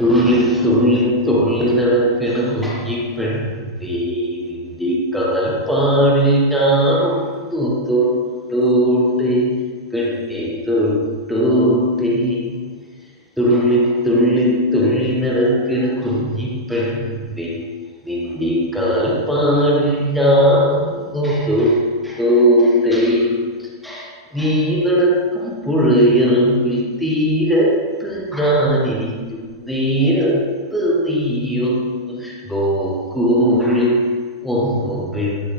തുള്ളി തുള്ളി തുള്ളി നടക്കണ കുഞ്ഞിപ്പെണ്ണേ നിന്റെ കാൽപ്പാടിൽ ഞാനൊന്നു തൊട്ടോട്ടെ പെണ്ണെ തൊട്ടോട്ടെ. തുള്ളി തുള്ളി തുള്ളി നടക്കണ കുഞ്ഞിപ്പെണ്ണേ നിന്റെ കാൽപ്പാടിൽ ഞാനൊന്നു തൊട്ടോട്ടെ. നീ നടക്കും പുഴയറമ്പിൽ തീരത്ത് ഞാനിരിക്കും നേരത്ത് നീയൊന്ന് നോക്കൂലും ഒന്നു പെണ്ണേ.